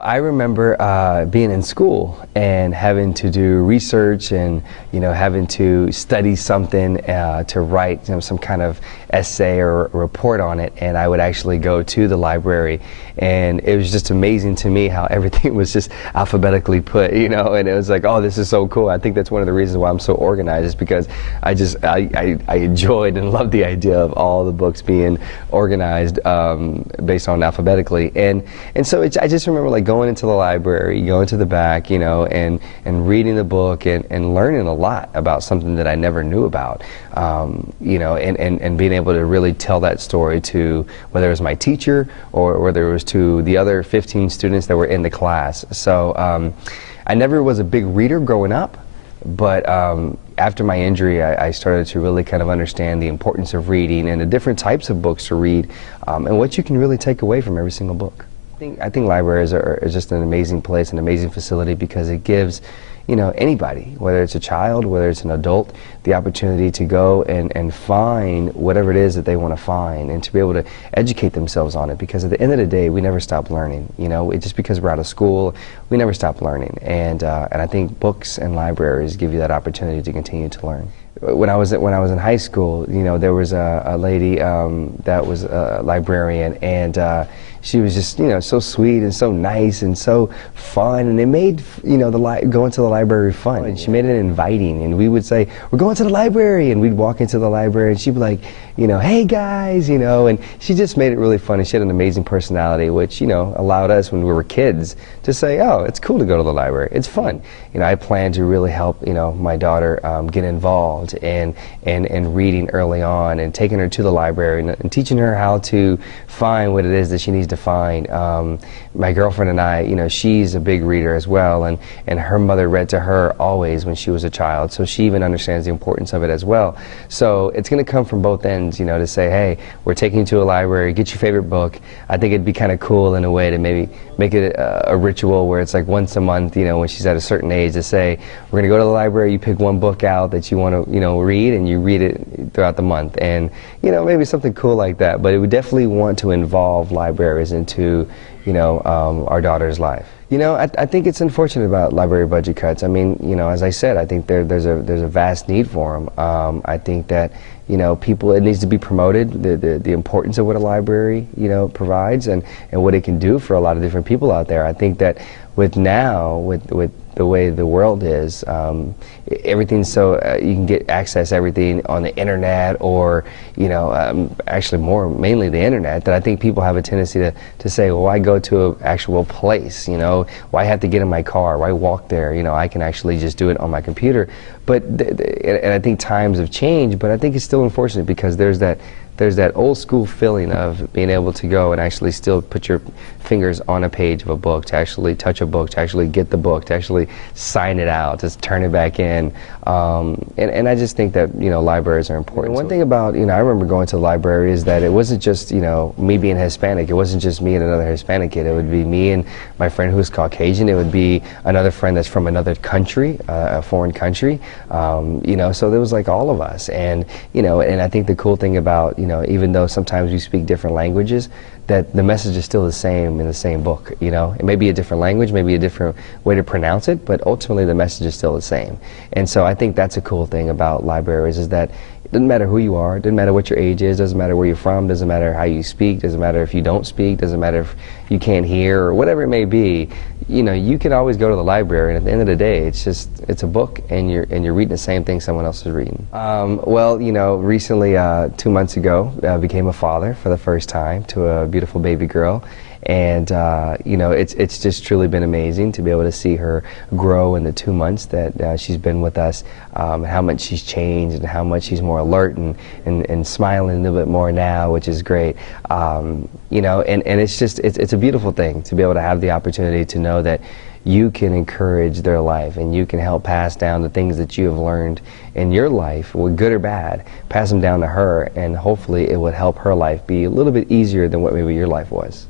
I remember being in school and having to do research and having to study something to write some kind of essay or report on it, and I would actually go to the library, and it was just amazing to me how everything was just alphabetically put, and it was like, oh, this is so cool. I think that's one of the reasons why I'm so organized, is because I enjoyed and loved the idea of all the books being organized based on alphabetically, and so I just remember like going into the library, going to the back, and reading the book and learning a lot about something that I never knew about, and being able to really tell that story to whether it was my teacher or whether it was to the other 15 students that were in the class. So I never was a big reader growing up, but after my injury, I started to really kind of understand the importance of reading and the different types of books to read, and what you can really take away from every single book. I think libraries are just an amazing place, an amazing facility, because it gives anybody, whether it's a child, whether it's an adult, the opportunity to go and find whatever it is that they want to find, and to be able to educate themselves on it, because at the end of the day, we never stop learning. Just because we're out of school, we never stop learning, and I think books and libraries give you that opportunity to continue to learn. When I was in high school, there was a lady that was a librarian, and she was just so sweet and so nice and so fun, and they made going to the library fun. And she made it inviting, and we would say, we're going to the library, and we'd walk into the library, and she'd be like, hey guys, and she just made it really fun. And she had an amazing personality, which allowed us when we were kids to say, oh, it's cool to go to the library, it's fun. I plan to really help my daughter get involved in reading early on, and taking her to the library and teaching her how to find what it is that she needs to find. My girlfriend and I, she's a big reader as well, and her mother read to her always when she was a child, so she even understands the importance of it as well. So it's going to come from both ends, to say, hey, we're taking you to a library, get your favorite book. I think it'd be kind of cool in a way to maybe make it a ritual where it's like once a month, when she's at a certain age, to say, we're going to go to the library, you pick one book out that you want to read, and you read it throughout the month, and maybe something cool like that. But it would definitely want to involve libraries into our daughter's life. I think it's unfortunate about library budget cuts. I mean, as I said, I think there's a vast need for them. I think that it needs to be promoted, the importance of what a library provides, and what it can do for a lot of different people out there. I think that with the way the world is, everything's so you can get access everything on the internet, or actually mainly the internet, that I think people have a tendency to say, well, why go to an actual place? Why have to get in my car? Why walk there? I can actually just do it on my computer. But and I think times have changed, but I think it's still unfortunate, because there's that old school feeling of being able to go and actually still put your fingers on a page of a book, to actually touch a book, to actually get the book, to actually sign it out, to turn it back in. And I just think that libraries are important. One thing about I remember going to the library is that it wasn't just me being Hispanic. It wasn't just me and another Hispanic kid. It would be me and my friend who's Caucasian. It would be another friend that's from another country, a foreign country. So there was like all of us, and and I think the cool thing about even though sometimes we speak different languages, that the message is still the same in the same book. It may be a different language, maybe a different way to pronounce it, but ultimately the message is still the same. And so I think that's a cool thing about libraries, is that it doesn't matter who you are, it doesn't matter what your age is, doesn't matter where you're from, doesn't matter how you speak, doesn't matter if you don't speak, doesn't matter if you can't hear, or whatever it may be. You can always go to the library, and at the end of the day, it's a book, and you're reading the same thing someone else is reading. Well, recently, 2 months ago, I became a father for the first time to a beautiful baby girl. And it's just truly been amazing to be able to see her grow in the 2 months that she's been with us, how much she's changed, and how much she's more alert and smiling a little bit more now, which is great. And it's a beautiful thing to be able to have the opportunity to know that you can encourage their life, and you can help pass down the things that you have learned in your life, good or bad, pass them down to her, and hopefully it would help her life be a little bit easier than what maybe your life was.